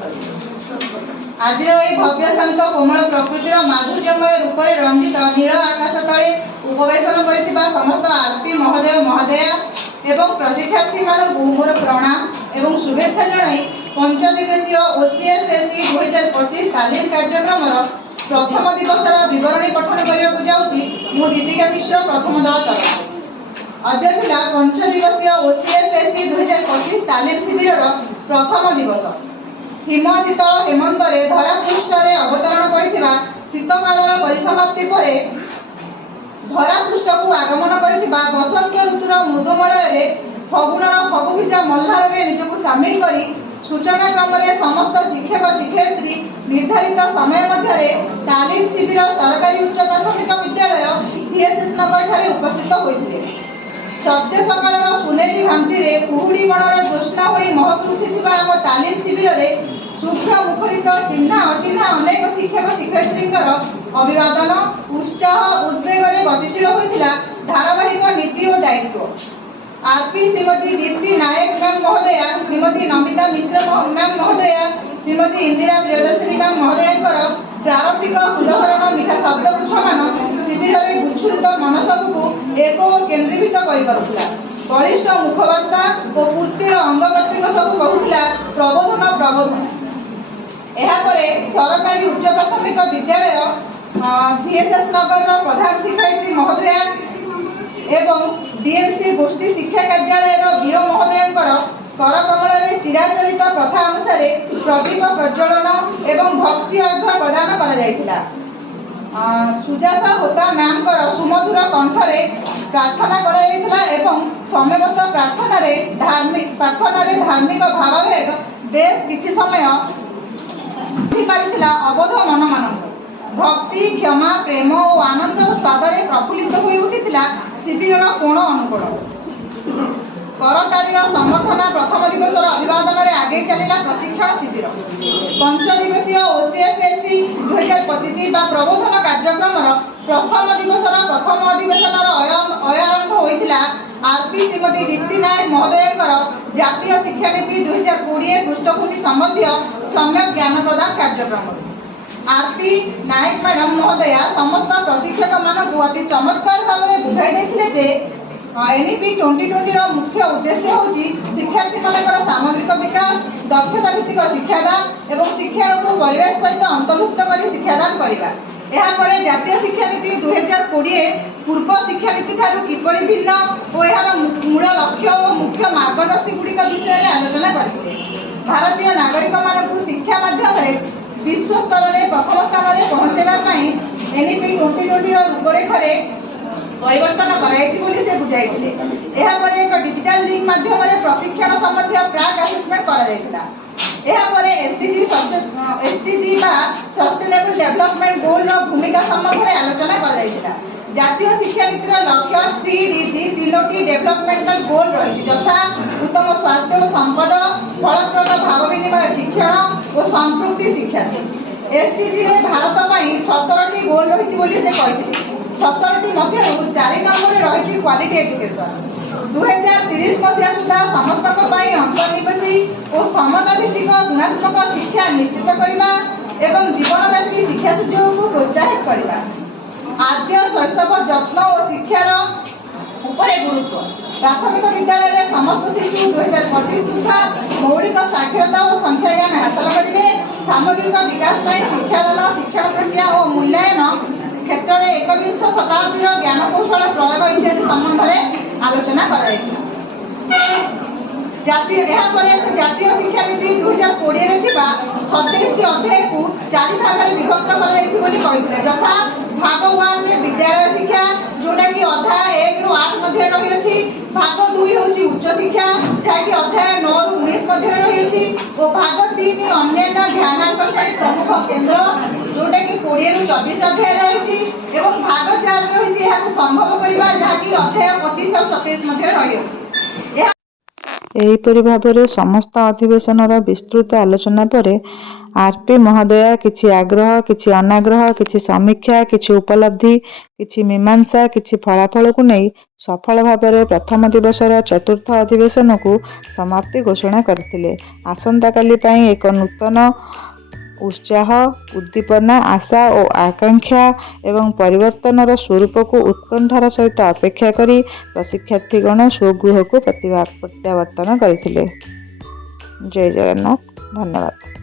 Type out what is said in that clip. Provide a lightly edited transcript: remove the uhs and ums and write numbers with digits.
आज भव्य शांत कोमल प्रकृतिर माधुर्यमय रूप रंजित नील आकाश तले उपवेशन कर समस्त आरपी महोदय महोदया एवं प्रशिक्षार्थी मानू मोर प्रणाम एवं शुभेच्छा जणाई पंच दिवसीय ओसीएफएससी 2025 तालीम कार्यक्रम प्रथम दिवस विवरणी पठन करने जाऊँगी मु दीपिका मिश्र प्रथम दल तरफ अद्य थिला पंच दिवसीय ओसीएफएससी 2025 तालीम शिविर प्रथम दिवस हिम शीतल हेमंत धरापृष्ठ अवतरण कर शीतकाल परिसमाप्ति पर धरापृष्ठ को आगमन कर बसंत ऋतुर मृदुमलय फगुणर फगुभिजा मल्हार निजक सामिल कर सूचना क्रम समस्त शिक्षक शिक्षयित्री निर्धारित समय मध्य तालीम शिविर सरकारी उच्च प्राथमिक विद्यालय टीएसएस नगर ठारे उपस्थित होते सत्य सकाल सुनेली भांति कुहुड़ी गणर ज्योत्ना हो महकुवा आम तालीम शिविर शुभ्र मुखरित चिन्हा अचिन्हा अनेक शिक्षक शिक्षयित्री अभिवादन उत्साह उद्वेग गतिशील होता धारावाहिक नीति और दायित्व आरपी श्रीमती दीप्ति नायक मैम महोदया श्रीमती नमिता मिश्र मैम महोदया श्रीमती इंदिरा प्रियदर्शिनी मैम महोदया प्रारंभिक उदाहरण मिठा शब्दगुच्छ मान शिविर में गुच्छुरित मनसबू को एक केन्द्रीभूत कर बलिष्ठ मुखबार्ता और पूर्तिर अंग प्रत्यंग सब कहूला प्रबोधन प्रबोधन यापर सरकारी उच्च प्राथमिक विद्यालय टीएसएस नगर प्रधान शिक्षयित्री महोदया एवं डीएमसी गोष्ठी शिक्षा कार्यालय बीओ महोदय करकमल चिराचरित प्रथा अनुसार प्रदीप प्रज्वलन एवं भक्ति अर्घ प्रदान कर सुजाता होता मैम सुमधुर कंठरे प्रार्थना एवं समयबद्ध प्रार्थना धार्मिक भावावेग बेस किछि समय अबोध मन मान भक्ति क्षमा प्रेम और आनंद स्वाद प्रफुल्लित हो उठिला शिविर कोण अनुकूल करतालीर संगठन प्रथम दिवस अभिवादन में आगे चलला प्रशिक्षण शिविर पंच दिवसीय ओसीएफएससी 2025 प्रबोधन कार्यक्रम प्रथम दिवस प्रथम अधिवेशन अयारंभ होता आरपी श्रीमती दीप्ति नायक महोदय जातीय शिक्षा नीति 2020 पृष्ठभूमि संबंधी सम्यक ज्ञान प्रदान कार्यक्रम आरपी नायक मैडम महोदया समस्त प्रशिक्षक मानक अति चमत्कार भाव में बुझाई देते एनईपी 2020 मुख्य उद्देश्य हूँ शिक्षार्थी मान सामग्रिक विकास दक्षता भित्तिक शिक्षादान और शिक्षण को परिवेश सहित अंतर्भुक्त कर शिक्षादान करने यापर जातीय शिक्षा नीति 2020 पूर्व शिक्षा नीति ठारू किपरि भिन्न और यार मूल लक्ष्य और मुख्य मार्गदर्शी गुड़िक विषय में आलोचना करते भारतीय नागरिक मानक शिक्षा माध्यम विश्व स्तर में प्रथम स्थान में पहुंचावा एनईपी 2020 रूपरेखा परिवर्तन कर बुझाई एक डिजिटल लिंक माध्यम प्रशिक्षण संबंधी प्राक आसेसमेंट कर एसडीजी सस्टेनेबल डेवलपमेंट गोल भूमिका सम्बन्ध आलोचना कर जातीय शिक्षा नीतिर लक्ष्य 3DG 3टी डेवलपमेंटल गोल रही यथा उत्तम स्वास्थ्य और संपद फलप्रद भाव विनिमय शिक्षण और संपृक्ति शिक्षा एसडीजी भारत 17टी गोल रही 17टी मध्य 4 नंबर रही क्वालिटी एजुकेशन 2030 मसीहा सुधा समस्त अंतर्निवेशी और समता भित्तिक गुणात्मक शिक्षा निश्चित करने एवं जीवनव्यापी शिक्षा सुजोग को प्रोत्साहित करने आद्य शैशव जत्न और शिक्षार उपरे गुरुत्व प्राथमिक विद्यालय में समस्त शिशु 2025 सुधा मौलिक साक्षरता और संख्या ज्ञान हासिल करेंगे सामग्रिक विकास शिक्षादान शिक्षण प्रक्रिया और मूल्यांकन क्षेत्र में एकविंश शताब्दी ज्ञान कौशल प्रयोग इत्यादि संबंध में आलोचना कर जातीय शिक्षा नीति 2020 27टी अध्याय को 4 भाग में विभक्त कर यथा भाग 1 में विद्यालय शिक्षा जोटा कि अध्याय 1 रु 8 मध्य रही भाग 2 हूँ उच्च शिक्षा जहाँकि अध्याय 9 रु 19 मध्य रही और भाग 3 अन्य ध्यान आकर्षण प्रमुख केन्द्र जोटा कि 20 रु 24 अध्याय रही और भाग 4 रही संभव करवा जहाँकि अध्याय 25 और 27 मध्य रही एहीपरि भाव समस्त अधिवेशन विस्तृत आलोचना पर आरपी महोदया किछि आग्रह किछि अनाग्रह किछि समीक्षा किछि उपलब्धि किछि मीमांसा किछि फलाफल को नहीं सफल भाव प्रथम दिवसर चतुर्थ अधिवेशन को समाप्ति घोषणा करथिले। आसंता काली पई एक नूतन उत्साह उद्दीपना आशा और आकांक्षा एवं परिवर्तनर स्वरूप को उत्कंठार सहित अपेक्षा करी प्रशिक्षार्थीगण स्वगृह को प्रत्यावर्तन करथिले। जय जगन्नाथ। धन्यवाद।